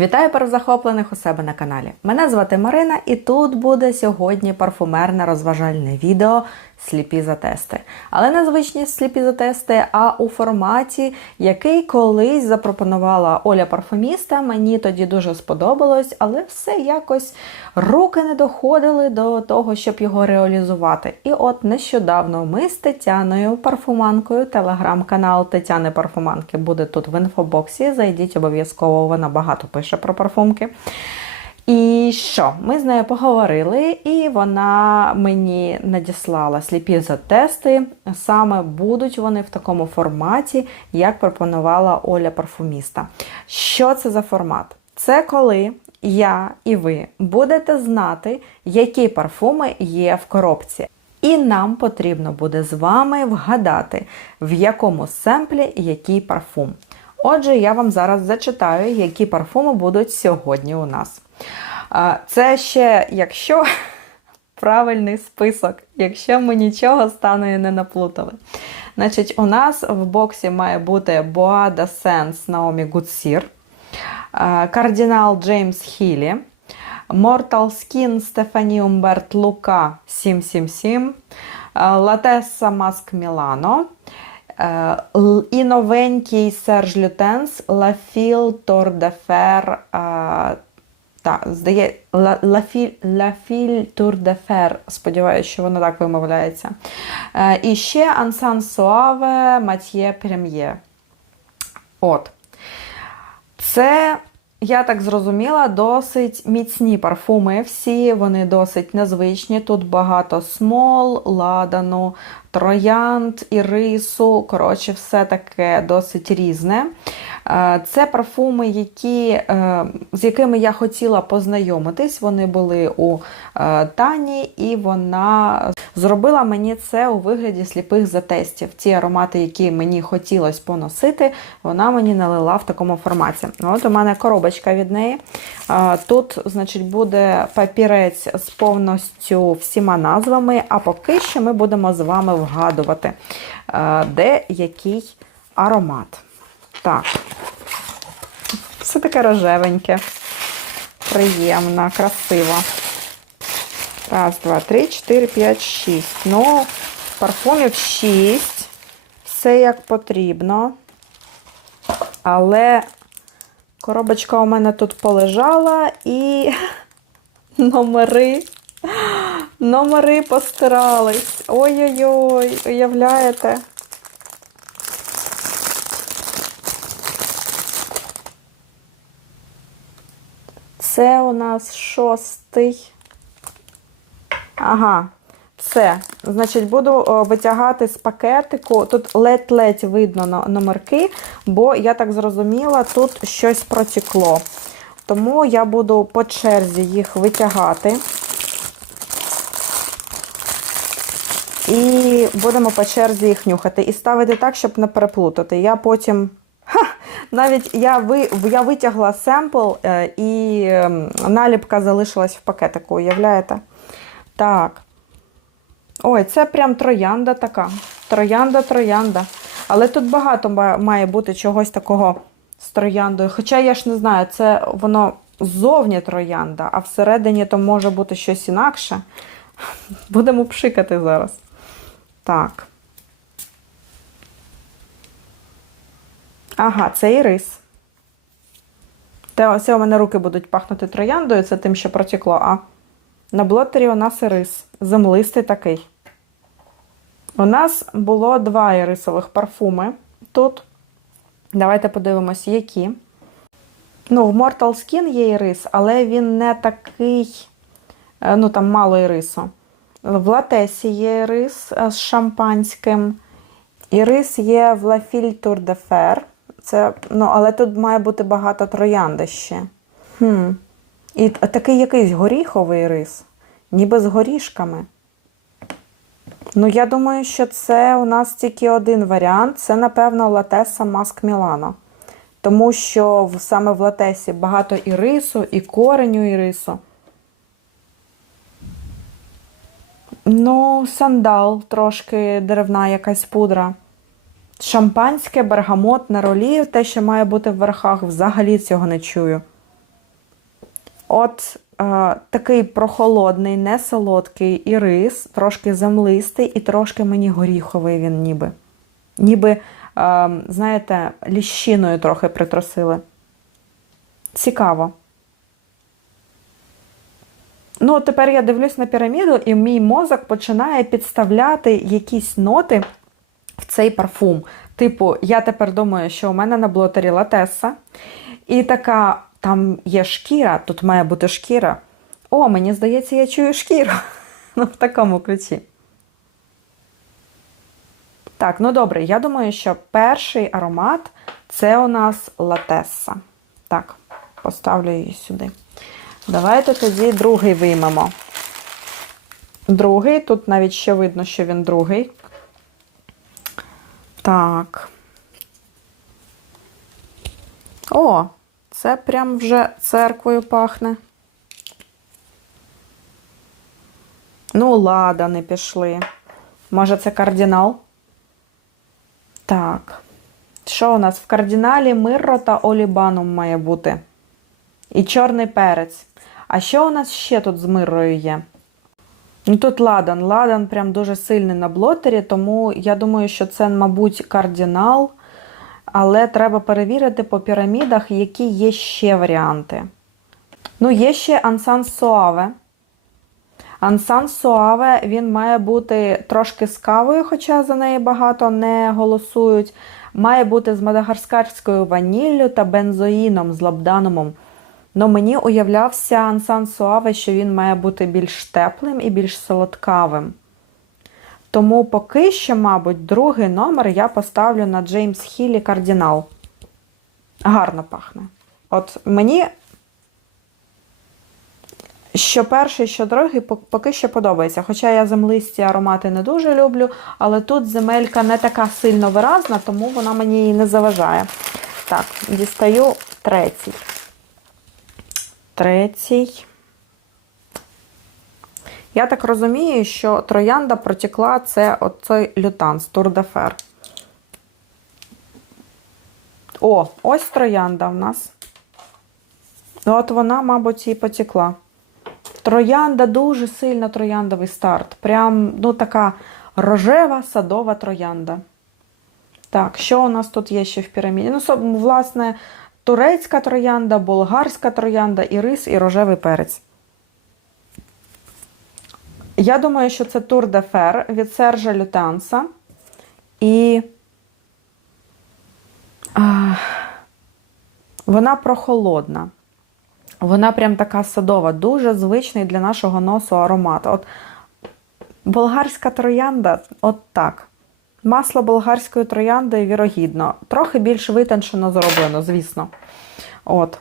Вітаю перезахоплених у себе на каналі. Мене звати Марина, і тут буде сьогодні парфумерне розважальне відео сліпі затести. Але не звичні сліпі затести, а у форматі, який колись запропонувала Оля парфуміста. Мені тоді дуже сподобалось, але все якось руки не доходили до того, щоб його реалізувати. І от нещодавно ми з Тетяною парфуманкою, телеграм-канал Тетяни Парфуманки буде тут в інфобоксі. Зайдіть обов'язково, вона багато пише про парфумки. І що? Ми з нею поговорили, і вона мені надіслала сліпі затести. Саме будуть вони в такому форматі, як пропонувала Оля парфуміста. Що це за формат? Це коли я і ви будете знати, які парфуми є в коробці. І нам потрібно буде з вами вгадати, в якому семплі який парфум. Отже, я вам зараз зачитаю, які парфуми будуть сьогодні у нас. Це ще якщо правильний список, якщо ми нічого з Таною не наплутали. Значить, у нас в боксі має бути Boa de Sense Naomi Goodsir, Кардинал Джеймс Хілі, Mortal Skin Стефані Умберт Лука 777, Латеса Маск Мілано. Л- І новенький Серж Лютенс Лафіл Тордефер. де Фер. Так, здає Ла- Лафіль Лафіль Тур де Фер. Сподіваюся, що воно так вимовляється. Е, І ще Ансан Суаве Матьє Прем'є. От. Це, я так зрозуміла, досить міцні парфуми. Всі вони досить незвичні. Тут багато смол, ладану, троянд, ірису. Коротше, все таке досить різне. Е, Це парфуми, які, е, з якими я хотіла познайомитись. Вони були у е, Тані, і вона зробила мені це у вигляді сліпих затестів. Ті аромати, які мені хотілося поносити, вона мені налила в такому форматі. От у мене коробочка від неї. Тут, значить, буде папірець з повністю всіма назвами, а поки що ми будемо з вами вгадувати, де який аромат. Так. Все таке рожевеньке, приємно, красиво. Раз, два, три, чотири, п'ять, шість. Ну, парфумів шість. Все як потрібно. Але коробочка у мене тут полежала і номери. Номери постирались. Ой-ой-ой, уявляєте? Це у нас шостий. Ага, все. Значить, буду витягати з пакетику. Тут ледь-ледь видно но- номерки, бо я так зрозуміла, тут щось протекло. Тому я буду по черзі їх витягати. І будемо по черзі їх нюхати. І ставити так, щоб не переплутати. Я потім. Ха! Навіть я ви, я витягла семпл е, і ем, наліпка залишилась в пакетику, уявляєте? Так. Ой, це прям троянда така. Троянда-троянда. Але тут багато має бути чогось такого з трояндою. Хоча я ж не знаю, це воно ззовні троянда, а всередині то може бути щось інакше. Будемо пшикати зараз. Так. Ага, це ірис. Те, це у мене руки будуть пахнути трояндою, це тим, що протекло. А на блотері у нас ірис. Землистий такий. У нас було два ірисових парфуми тут. Давайте подивимось, які. Ну, в Mortal Skin є ірис, але він не такий, е, ну там мало ірису. В Латесі є ірис е, з шампанським. Ірис є в La Tour de Fer. Це, ну, але тут має бути багато троянди ще. Хм. І такий якийсь горіховий рис, ніби з горішками. Ну, я думаю, що це у нас тільки один варіант. Це, напевно, Латеса Маск Мілано. Тому що саме в Латесі багато і рису, і кореню і рису. Ну, сандал, трошки деревна якась пудра. Шампанське, бергамот, неролів, те, що має бути в верхах, взагалі цього не чую. От е, такий прохолодний, не солодкий ірис, трошки землистий і трошки мені горіховий він ніби. Ніби, е, знаєте, ліщиною трохи притросили. Цікаво. Ну, тепер я дивлюсь на піраміду, і мій мозок починає підставляти якісь ноти в цей парфум. Типу, я тепер думаю, що у мене на блотері латеса, і така, там є шкіра, тут має бути шкіра. О, мені здається, я чую шкіру. Ну, в такому ключі. Так, ну добре, я думаю, що перший аромат це у нас латеса. Так, поставлю її сюди. Давайте тоді другий виймемо. Другий, тут навіть ще видно, що він другий. Так. О, це прям вже церквою пахне. Ну, лада, не пішли. Може, це кардинал? Так. Що у нас? В кардиналі мирро та олібанум має бути. І чорний перець. А що у нас ще тут з миррою є? Ну, Тут ладан. Ладан прям дуже сильний на блотері, тому я думаю, що це, мабуть, кардинал. Але треба перевірити по пірамідах, які є ще варіанти. Ну, є ще Ансан Суаве. Ансан Суаве, він має бути трошки з кавою, хоча за неї багато не голосують. Має бути з мадагаскарською ваніллю та бензоїном з лабданумом. Ну, мені уявлявся Ансан Суаве, що він має бути більш теплим і більш солодкавим. Тому поки що, мабуть, другий номер я поставлю на Джеймс Хілі Кардінал. Гарно пахне. От мені, що перший, що другий, поки що подобається. Хоча я землисті аромати не дуже люблю, але тут земелька не така сильно виразна, тому вона мені і не заважає. Так, дістаю третій. Третій. Я так розумію, що троянда протекла це оцей лютанс, Тур-де-Фер. О, ось троянда в нас. От вона, мабуть, і потекла. Троянда дуже сильно трояндовий старт. Прям, ну, така рожева садова троянда. Так, що у нас тут є ще в піраміді? Ну, власне, турецька троянда, болгарська троянда, і рис, і рожевий перець. Я думаю, що це Тур де Фер від Сержа Лютанса. І вона прохолодна. Вона прям така садова, дуже звичний для нашого носу аромат. От Болгарська троянда, от так. Масло болгарської троянди, вірогідно, трохи більш витончено зроблено, звісно. От.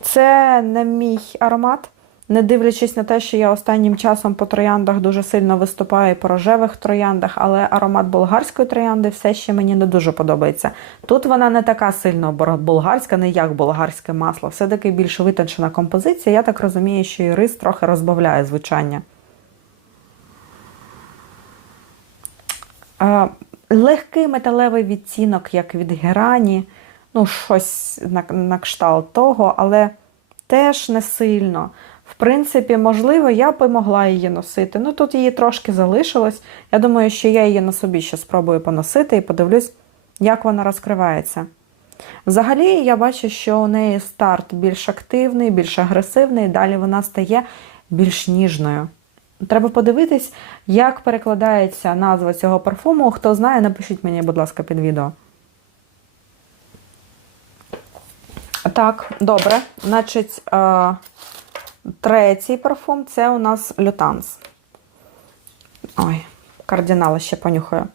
Це не мій аромат. Не дивлячись на те, що я останнім часом по трояндах дуже сильно виступаю по рожевих трояндах, але аромат болгарської троянди все ще мені не дуже подобається. Тут вона не така сильно болгарська, не як болгарське масло. Все-таки більш витончена композиція. Я так розумію, що і рис трохи розбавляє звучання. Легкий металевий відтінок, як від герані, ну, щось на, на кшталт того, але теж не сильно. В принципі, можливо, я б могла її носити. Ну, тут її трошки залишилось. Я думаю, що я її на собі ще спробую поносити і подивлюсь, як вона розкривається. Взагалі, я бачу, що у неї старт більш активний, більш агресивний, далі вона стає більш ніжною. Треба подивитись, як перекладається назва цього парфуму. Хто знає, напишіть мені, будь ласка, під відео. Так, добре. Значить, третій парфум це у нас лютанс. Ой, кардинала ще понюхаю.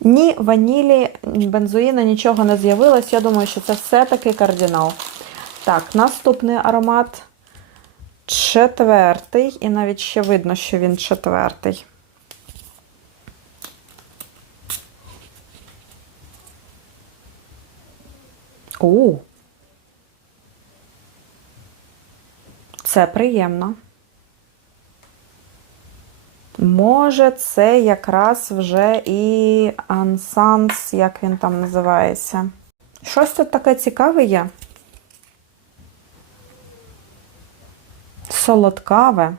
Ні ванілі, ні бензоїна, нічого не з'явилось. Я думаю, що це все-таки кардинал. Так, наступний аромат четвертий, і навіть ще видно, що він четвертий. У. Це приємно. Може, це якраз вже і ансанс, як він там називається. Щось тут таке цікаве є. Солодкаве.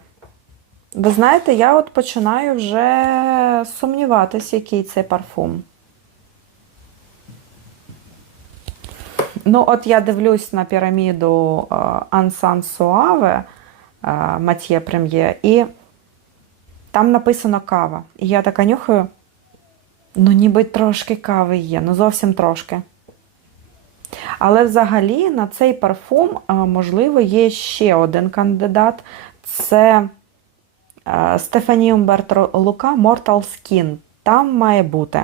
Ви знаєте, я от починаю вже сумніватись, який це парфум. Ну, от я дивлюсь на піраміду Ансан Суаве Матьє Прем'є, і там написано кава. І я така нюхаю. Ну, ніби трошки кави є, ну зовсім трошки. Але взагалі на цей парфум, можливо, є ще один кандидат. Це е, Стефані Умберто Лука Mortal Skin. Там має бути.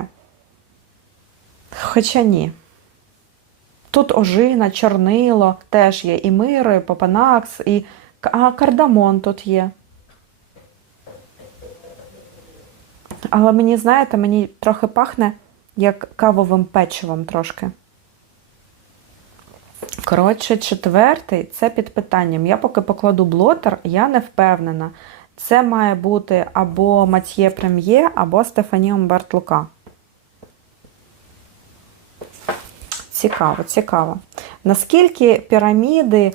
Хоча ні. Тут ожина, чорнило теж є, і миро, і попанакс, і кардамон тут є. Але мені, знаєте, мені трохи пахне як кавовим печивом трошки. Коротше, четвертий це під питанням. Я поки покладу блотер, я не впевнена. Це має бути або Матьє Прем'є, або Стефані Умберт Лука. Цікаво, цікаво. Наскільки піраміди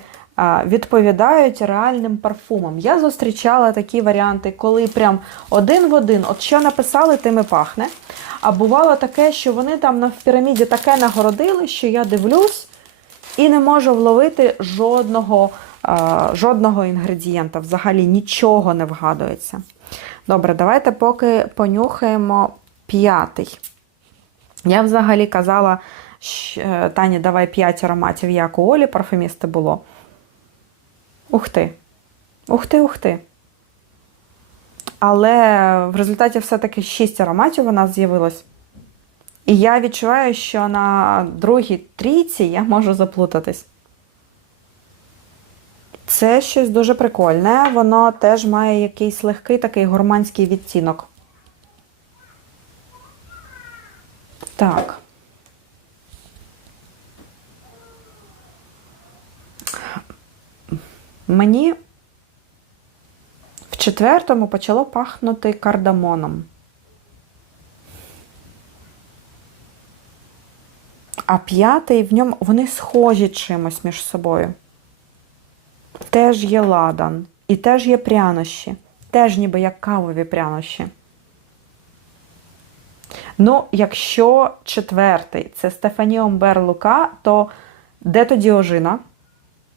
відповідають реальним парфумам? Я зустрічала такі варіанти, коли прям один в один, от що написали, тим і пахне. А бувало таке, що вони там в піраміді таке нагородили, що я дивлюсь і не можу вловити жодного, жодного інгредієнта. Взагалі нічого не вгадується. Добре, давайте поки понюхаємо п'ятий. Я взагалі казала. Щ- Тані, давай 5 ароматів, як у Олі парфумісти було. Ух ти. Ух ти, ух ти. Але в результаті все-таки 6 ароматів у нас з'явилось. І я відчуваю, що на другій трійці я можу заплутатись. Це щось дуже прикольне. Воно теж має якийсь легкий такий гурманський відтінок. Так. Мені в четвертому почало пахнути кардамоном. А п'ятий в ньому вони схожі чимось між собою. Теж є ладан, і теж є прянощі, теж ніби як кавові прянощі. Ну, якщо четвертий це Стефані Омбер Лука, то де тоді ожина?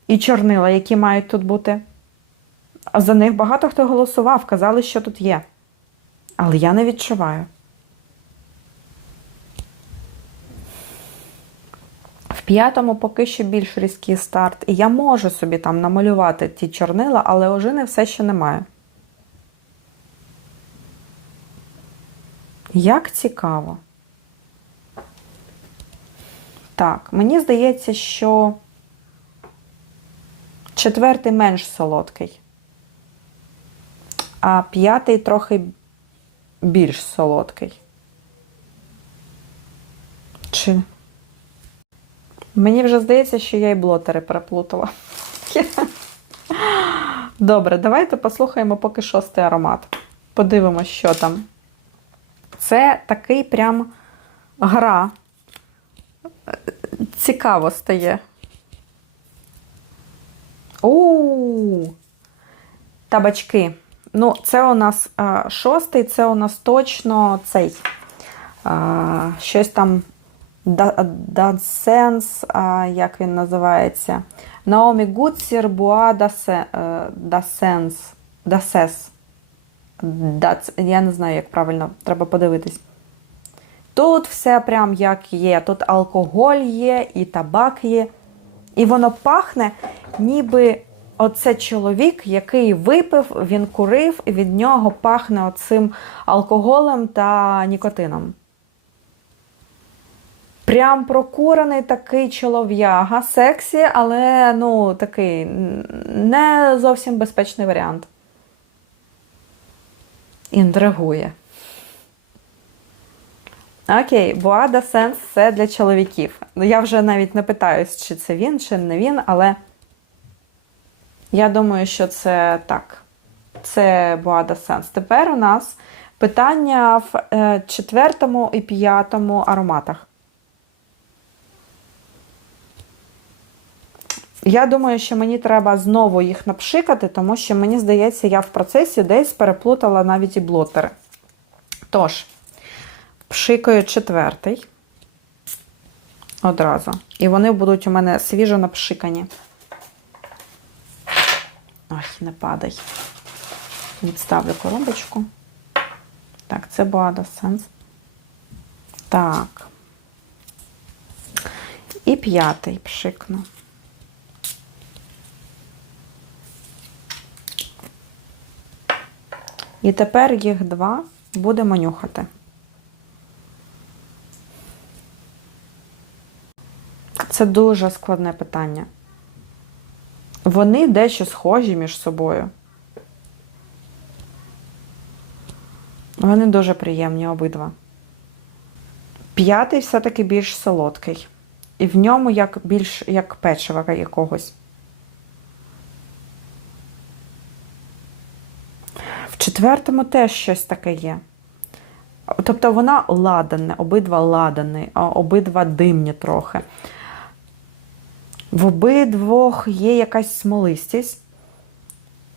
і чорнила, які мають тут бути. За них багато хто голосував, казали, що тут є. Але я не відчуваю. П'ятому поки що більш різкий старт. І я можу собі там намалювати ті чорнила, але ожини все ще немає. Як цікаво. Так, мені здається, що четвертий менш солодкий, а п'ятий трохи більш солодкий. Чи? Мені вже здається, що я і блотери переплутала. Добре, давайте послухаємо поки шостий аромат. Подивимось, що там. Це такий прям гра. Цікаво стає. У табачки. Ну, це у нас а, шостий, це у нас точно цей. А, щось там Дансенс, як він називається. Наомі Гудсір Буа Дасенс. Дасес. Я не знаю, як правильно, треба подивитись. Тут все прям як є. Тут алкоголь є, і табак є. І воно пахне, ніби оце чоловік, який випив, він курив, і від нього пахне оцим алкоголем та нікотином. Прям прокурений такий чолов'яга, сексі, але ну, такий не зовсім безпечний варіант. Інтригує. Окей, Буада Сенс це для чоловіків. Я вже навіть не питаюсь, чи це він, чи не він, але я думаю, що це так. Це Буада Сенс. Тепер у нас питання в е, четвертому і п'ятому ароматах. Я думаю, що мені треба знову їх напшикати, тому що мені здається, я в процесі десь переплутала навіть і блотери. Тож, пшикаю четвертий одразу. І вони будуть у мене свіжо напшикані. Ой, не падай. Відставлю коробочку. Так, це Boada Sense. Так. І п'ятий пшикну. І тепер їх два будемо нюхати. Це дуже складне питання. Вони дещо схожі між собою. Вони дуже приємні обидва. П'ятий все-таки більш солодкий. І в ньому як більш як печива якогось. Четвертому теж щось таке є. Тобто вона ладане, обидва ладані, обидва димні трохи. В обидвох є якась смолистість,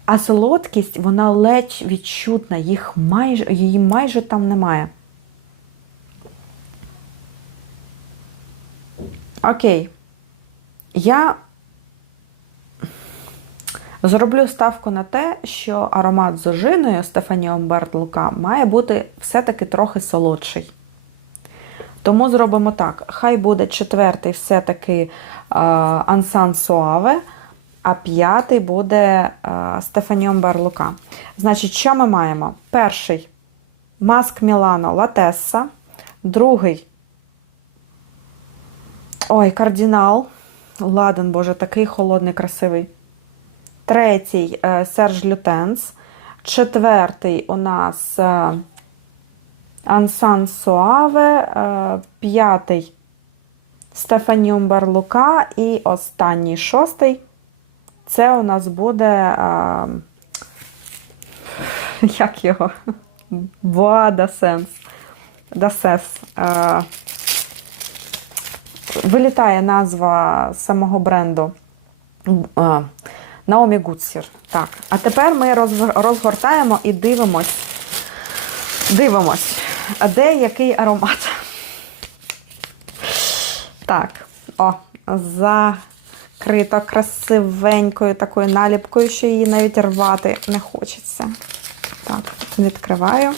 а солодкість, вона ледь відчутна, їх майже, її майже там немає. Окей. Я зроблю ставку на те, що аромат з ожиною Стефані Омберт Лука має бути все-таки трохи солодший. Тому зробимо так: хай буде четвертий все-таки Ансан Суаве, а п'ятий буде Стефаніон Барлука. Значить, що ми маємо? Перший Маск Мілано Латесса, другий. Ой, кардинал. Ладен, боже, такий холодний, красивий. Третій Серж Лютенс. Четвертий у нас Ансан Суаве, п'ятий Стефаніум Барлука і останній шостий. Це у нас буде. Як його? Боа Сенс. Дасес. Вилітає назва самого бренду Наомі Гудсір. Так, а тепер ми розгортаємо і дивимось. Дивимось, де який аромат. Так, о, закрито красивенькою такою наліпкою, що її навіть рвати не хочеться. Так, відкриваю.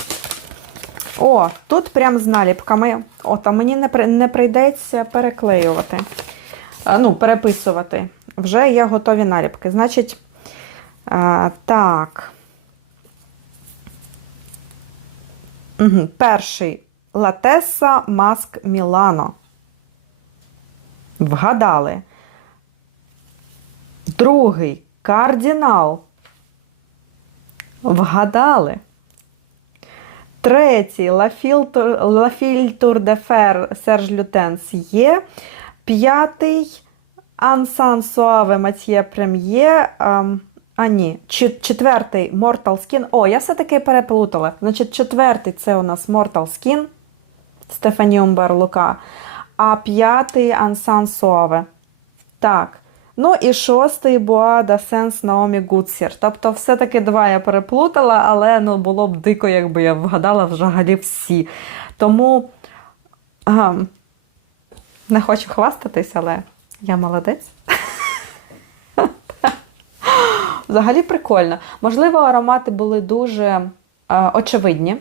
О, тут прям з наліпками. О, там мені не не прийдеться переклеювати. Ну, переписувати. Вже є готові наліпки. Значить, а, так. Угу. Перший Латеса Маск Мілано. Вгадали. Другий кардинал. Вгадали. Третій Лафіль Тур де Фер Серж Лютенс є. П'ятий Ансан Суаве Матьє Прем'є. А, ні, четвертий Mortal Skin. О, я все-таки переплутала. Значить, четвертий це у нас Mortal Skin Стефаніум Барлука а п'ятий Ансан Суаве. Так. Ну і шостий Буада Сенс Наомі Гудсір. Тобто, все-таки два я переплутала, але ну, було б дико, якби я вгадала взагалі всі. Тому ага, не хочу хвастатись, але я молодець. Взагалі прикольно. Можливо, аромати були дуже е, очевидні.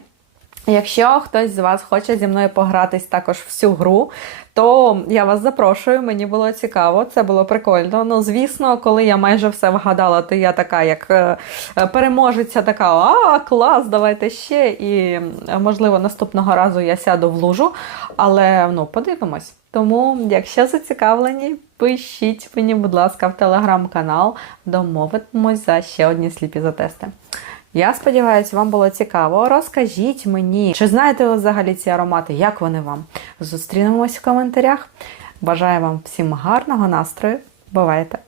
Якщо хтось з вас хоче зі мною погратись також всю гру, то я вас запрошую, мені було цікаво, це було прикольно. Ну, звісно, коли я майже все вгадала, то я така, як е, переможеця, така а, клас, давайте ще. І, можливо, наступного разу я сяду в лужу, але ну, подивимось. Тому, якщо зацікавлені, пишіть мені, будь ласка, в телеграм-канал, домовимось за ще одні сліпі затести. Я сподіваюся, вам було цікаво. Розкажіть мені, чи знаєте ви взагалі ці аромати, як вони вам? Зустрінемось в коментарях. Бажаю вам всім гарного настрою. Бувайте!